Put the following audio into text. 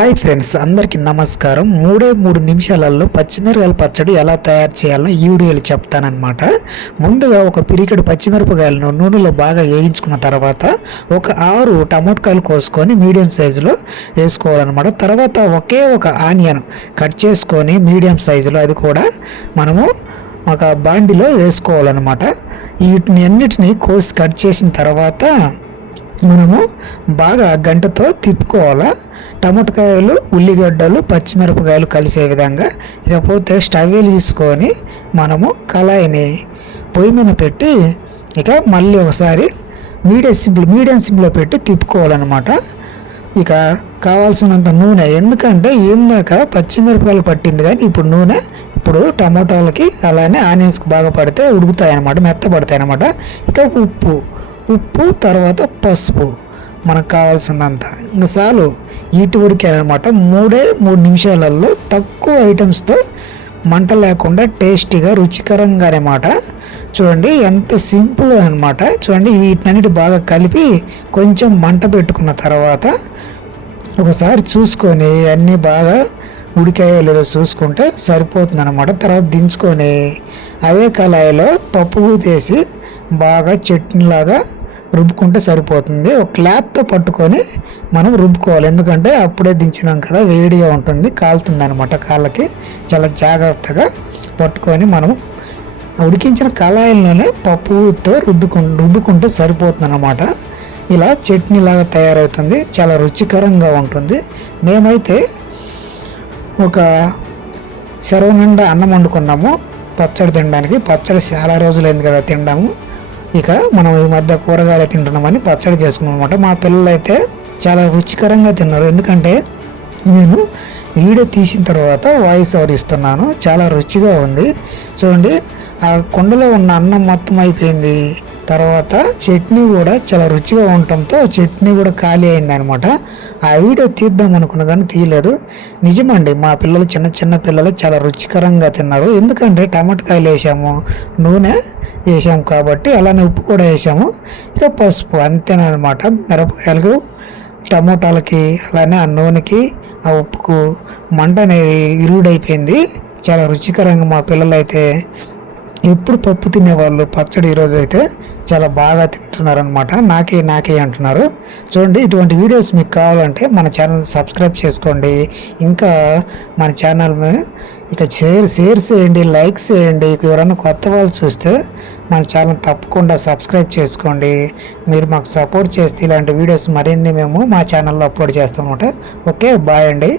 Hi friends, అందరికీ నమస్కారం. 3 నిమిషాలలో పచ్చిమిరపకాయల పచ్చడి ఎలా తయారు చేయాలో ఈ వీడియోలో చెప్తానన్నమాట. ముందుగా ఒక పిరికెడు పచ్చిమిరపకాయలను నూనెలో బాగా వేయించుకున్న తర్వాత ఒక 6 టమాటకాయలు కోసుకొని మీడియం సైజులో వేసుకోవాలన్నమాట. తర్వాత ఒకే ఒక ఆనియన్ కట్ చేసుకొని మీడియం సైజులో అది కూడా మనము ఒక బాండిలో వేసుకోవాలన్నమాట. వీటిని అన్నిటినీ కోసి కట్ చేసిన తర్వాత మనము బాగా గంటతో తిప్పుకోవాలా. టమాటకాయలు, ఉల్లిగడ్డలు, పచ్చిమిరపకాయలు కలిసే విధంగా. ఇకపోతే స్టవ్ తీసుకొని మనము కళాయిని పొయ్యి మీద పెట్టి ఇక మళ్ళీ ఒకసారి మీడియం సిమ్లో పెట్టి తిప్పుకోవాలన్నమాట. ఇక కావాల్సినంత నూనె, ఎందుకంటే ఇందాక పచ్చిమిరపకాయలు పట్టింది కానీ ఇప్పుడు టమాటాలకి అలానే ఆనియన్స్కి బాగా పడితే ఉడుకుతాయి అన్నమాట, మెత్తపడతాయి అన్నమాట. ఇక ఉప్పు తర్వాత పసుపు మనకు కావాల్సినంత, ఇంకా చాలు. వీటి వరకే అనమాట. 3 నిమిషాలలో తక్కువ ఐటమ్స్తో మంట లేకుండా టేస్టీగా రుచికరంగా అనమాట. చూడండి ఎంత సింపుల్ అనమాట. చూడండి వీటినన్నిటి బాగా కలిపి కొంచెం మంట పెట్టుకున్న తర్వాత ఒకసారి చూసుకొని అన్నీ బాగా ఉడికాయో లేదో చూసుకుంటే సరిపోతుంది అనమాట. తర్వాత దించుకొని అదే కళాయిలో పప్పు తీసి బాగా చట్నీలాగా రుబ్బుకుంటే సరిపోతుంది. ఒక క్లాత్తో పట్టుకొని మనం రుబ్బుకోవాలి, ఎందుకంటే అప్పుడే దించినాం కదా, వేడిగా ఉంటుంది, కాలుతుంది అనమాట కాళ్ళకి. చాలా జాగ్రత్తగా పట్టుకొని మనం ఉడికించిన కళాయిల్లోనే పప్పుతో రుబ్బుకుంటే సరిపోతుంది అనమాట. ఇలా చట్నీలాగా తయారవుతుంది, చాలా రుచికరంగా ఉంటుంది. మేమైతే ఒక చెరువు నిండా అన్నం వండుకున్నాము పచ్చడి తినడానికి. పచ్చడి చాలా రోజులైంది కదా తినడాము. ఇక మనం ఈ మధ్య కూరగాయలు తింటున్నామని పచ్చడి చేసుకున్నాం అనమాట. మా పిల్లలు అయితే చాలా రుచికరంగా తిన్నారు, ఎందుకంటే నేను వీడియో తీసిన తర్వాత వాయిస్ ఓవర్ ఇస్తున్నాను. చాలా రుచిగా ఉంది. చూడండి ఆ కుండలో ఉన్న అన్నం మొత్తం అయిపోయింది. తర్వాత చట్నీ కూడా చాలా రుచిగా ఉండటంతో చట్నీ కూడా ఖాళీ అయింది అనమాట. ఆ వీడియో తీద్దాం అనుకున్నా కానీ తీయలేదు. నిజమండి, మా పిల్లలు చిన్న పిల్లలు చాలా రుచికరంగా తిన్నారు, ఎందుకంటే టమాటకాయలు వేసాము, నూనె వేసాము కాబట్టి, అలానే ఉప్పు కూడా వేసాము. ఇక పసుపు అంతేనమాట. మిరపకాయలకు, టమోటాలకి, అలానే ఆ నూనెకి, ఆ ఉప్పుకు మంట అనేది విరుగుడైపోయింది. చాలా రుచికరంగా మా పిల్లలు అయితే ఎప్పుడు పప్పు తినేవాళ్ళు పచ్చడి ఈరోజు అయితే చాలా బాగా తింటున్నారనమాట. నాకే అంటున్నారు. చూడండి, ఇటువంటి వీడియోస్ మీకు కావాలంటే మన ఛానల్ సబ్స్క్రైబ్ చేసుకోండి. ఇంకా మన ఛానల్ ఇక షేర్ చేయండి, లైక్ చేయండి. ఎవరైనా కొత్త వాళ్ళు చూస్తే మన ఛానల్ తప్పకుండా సబ్స్క్రైబ్ చేసుకోండి. మీరు మాకు సపోర్ట్ చేస్తే ఇలాంటి వీడియోస్ మరిన్ని మేము మా ఛానల్లో అప్లోడ్ చేస్తామన్నమాట. ఓకే, బాయ్ అండి.